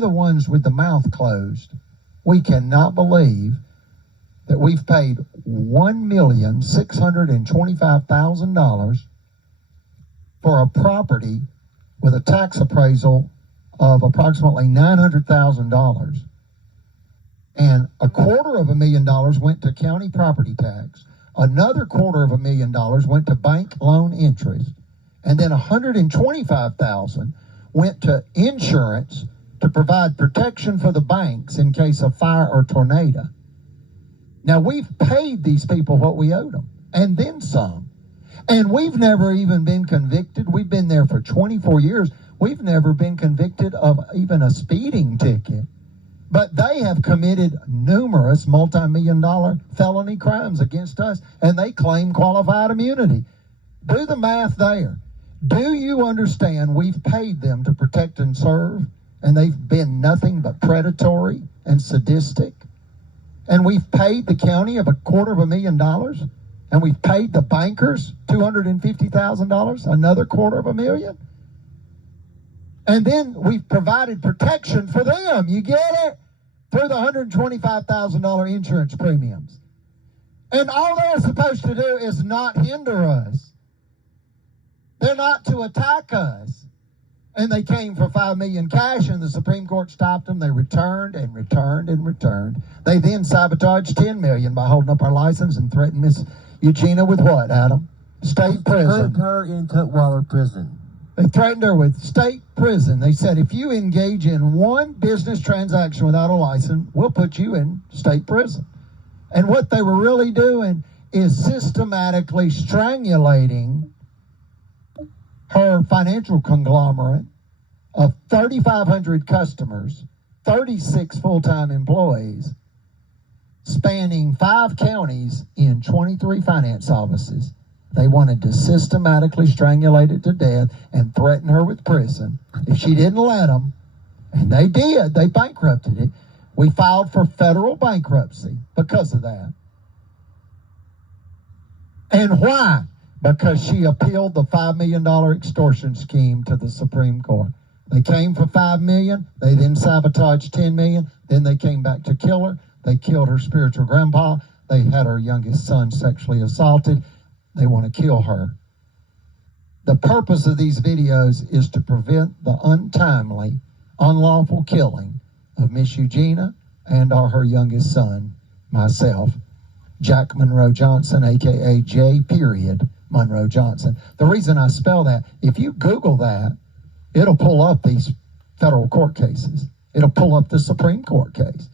the ones with the mouth closed. We cannot believe that we've paid $1,625,000 for a property with a tax appraisal of approximately $900,000. And $250,000 went to county property tax. Another $250,000 went to bank loan interest. And then $125,000 went to insurance to provide protection for the banks in case of fire or tornado. Now, we've paid these people what we owed them, and then some. And we've never even been convicted. We've been there for 24 years. We've never been convicted of even a speeding ticket. But they have committed numerous multi-million-dollar felony crimes against us, and they claim qualified immunity. Do the math there. Do you understand we've paid them to protect and serve, and they've been nothing but predatory and sadistic? And we've paid the county of $250,000, and we've paid the bankers $250,000, another $250,000. And then we've provided protection for them, you get it? Through the $125,000 insurance premiums. And all they're supposed to do is not hinder us. They're not to attack us. And they came for $5 million cash, and the Supreme Court stopped them. They returned and returned and returned. They then sabotaged $10 million by holding up our license and threatened Miss Eugenia with what, Adam? State prison. Put her in Tutwiler prison. They threatened her with state prison. They said, if you engage in one business transaction without a license, we'll put you in state prison. And what they were really doing is systematically strangulating her financial conglomerate of 3,500 customers, 36 full-time employees, spanning 5 counties in 23 finance offices. They wanted to systematically strangulate it to death and threaten her with prison if she didn't let them. And they did. They bankrupted it. We filed for federal bankruptcy because of that. And why? Because she appealed the $5 million extortion scheme to the Supreme Court. They came for $5 million. They then sabotaged $10 million. Then they came back to kill her. They killed her spiritual grandpa. They had her youngest son sexually assaulted. They want to kill her. The purpose of these videos is to prevent the untimely, unlawful killing of Miss Eugenia and or her youngest son, myself, Jack Monroe Johnson, a.k.a. J. Monroe Johnson. The reason I spell that, if you Google that, it'll pull up these federal court cases. It'll pull up the Supreme Court case.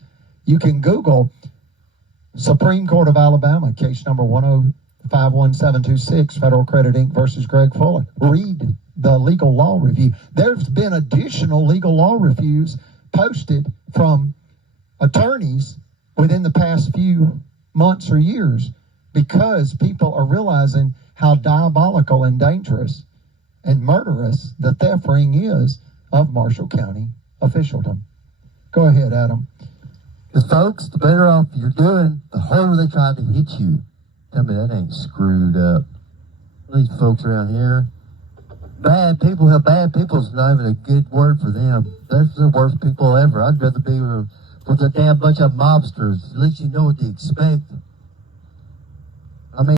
You can Google Supreme Court of Alabama, case number 1051726, Federal Credit Inc. versus Greg Fuller. Read the legal law review. There's been additional legal law reviews posted from attorneys within the past few months or years because people are realizing how diabolical and dangerous and murderous the theft ring is of Marshall County officialdom. Go ahead, Adam. Because folks, the better off you're doing, the harder they try to hit you. Tell me that ain't screwed up. These folks around here, bad people is not even a good word for them. They're the worst people ever. I'd rather be with a damn bunch of mobsters. At least you know what to expect.